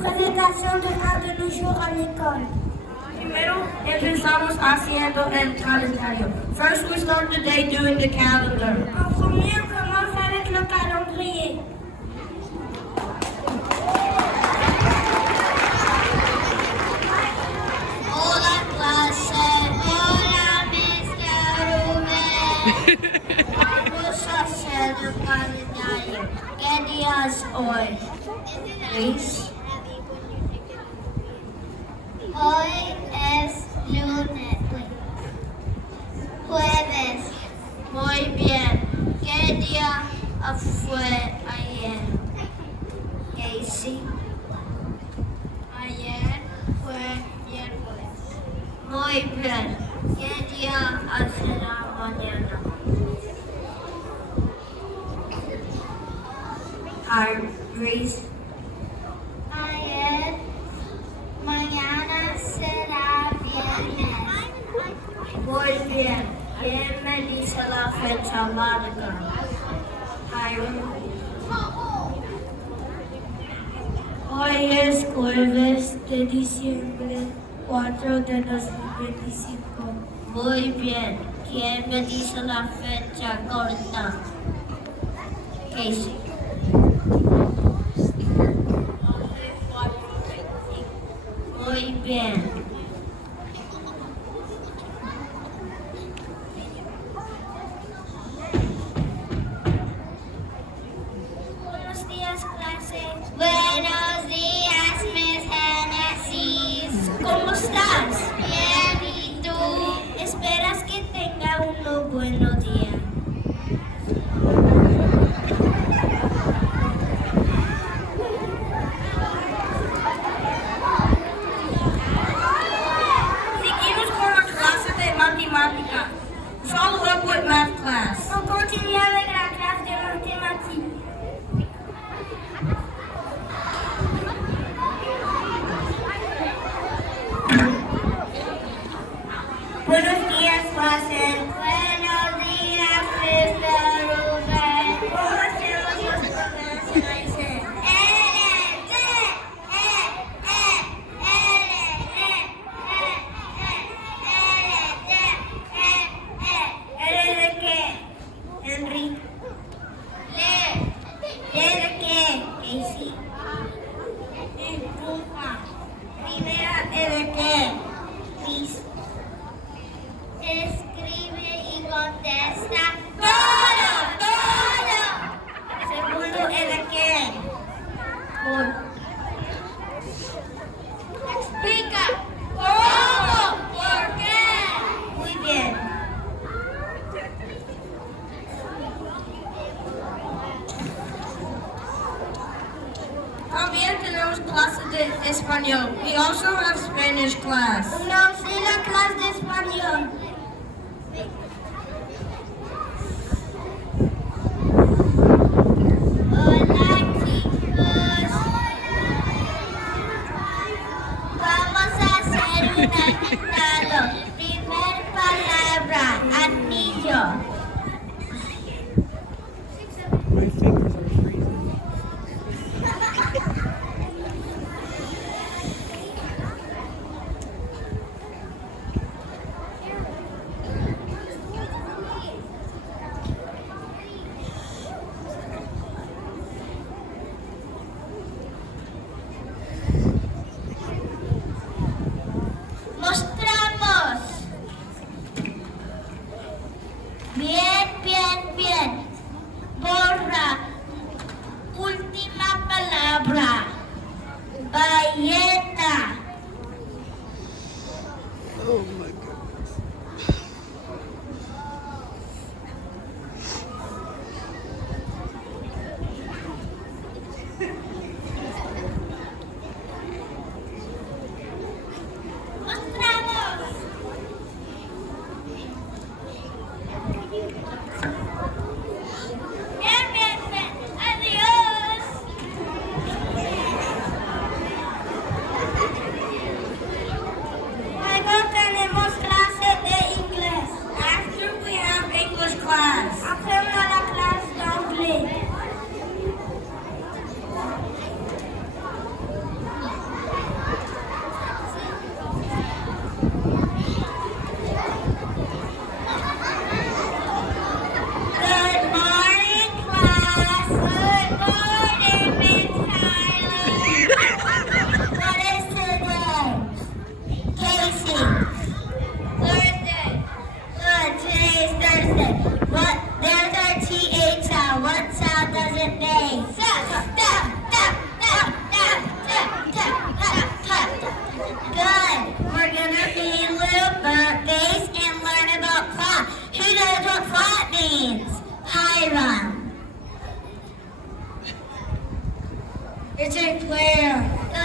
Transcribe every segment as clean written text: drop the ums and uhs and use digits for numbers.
presentación de cada jours à l'école. Primero empezamos haciendo el calendario. First we start the day doing the calendar. En premier, on commence avec le calendrier. Hola clase, hola Mr. Ruben. Vamos a hacer el calendario. ¿Qué día es hoy? Luis. Hoy es lunes. Jueves. Muy bien. ¿Qué día fue ayer? Casey. Ayer fue miércoles. Muy bien. ¿Qué día será mañana? Grace. Ayer. Mañana será viernes. Muy bien. ¿Quién me dice la fecha larga? Hoy es jueves de diciembre 4 de 2025. Muy bien. ¿Quién me dice la fecha corta? Casey. Muy bien. Buenos días, clase. Buenos días, Miss Genesis. ¿Cómo estás? Bien, ¿y tú? ¿Esperas que tenga un buen día? Seguimos con la clase de matemática. Follow up with math class. On continue avec la classe de mathématiques. Buenos días, clase. Buenos días, Mr. Ruben. ¿Cómo hacemos los problemas en ISL? ¿L de qué? Henry. ¿D de qué? Casey. Primera E de qué? Chris. Escribe y contesta ¡Todo! todo. Segundo E de qué? Paul. Explica cómo, por qué. Muy bien. También tenemos clase de español. We also have Spanish class. Una la clase de español. Hola chicos. Vamos a hacer un dictado. Primer palabra, anillo. My fingers are freezing. Mostramos. Bien, bien, bien. Borra. Última palabra. Ballena. Oh my goodness. Mostramos. Bien, bien, bien. Adiós.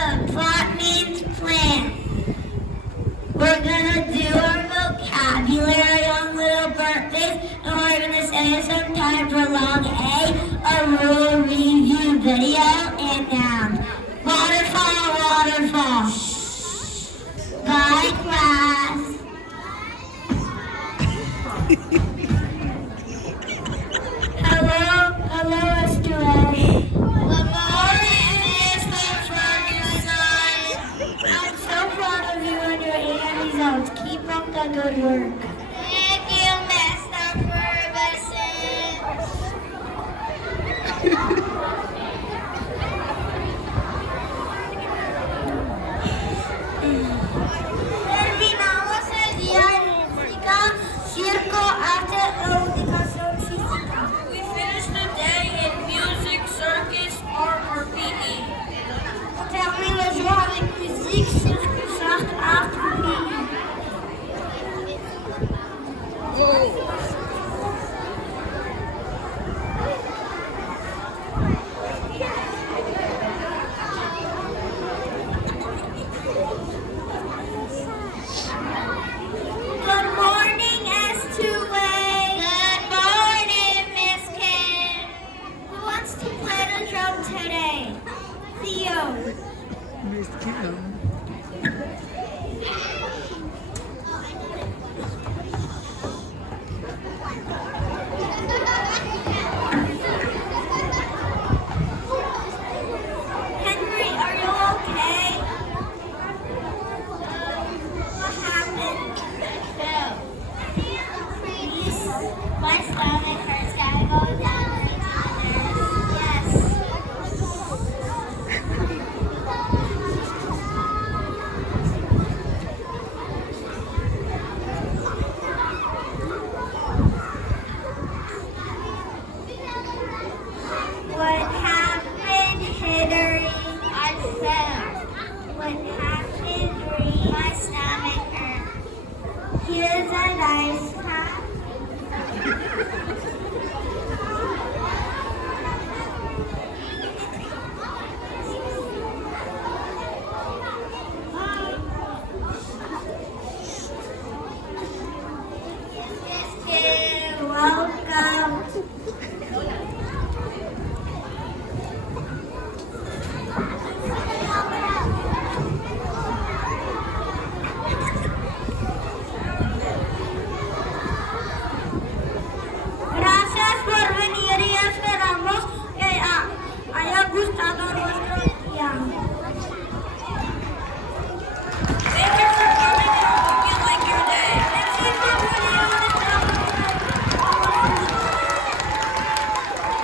Plot means plan. We're gonna do our vocabulary on little birthdays, and we're gonna say it sometime for long A rule review video and noun. Waterfall, waterfall. Bye, class. Hello, S2A. Good morning, Mr. Ferguson. I'm so proud of you and your A results. Keep up the good work. Thank you, Mr. Ferguson. Terminamos el día de música, circo, arte, educación física. We finished the day in music, circus, art, or PE. On termine le jour avec musique, cirque, charte, art, PE. Good morning, S2A. Good morning, Miss Kim. Who wants to play the drum today? Theo. Miss Kim.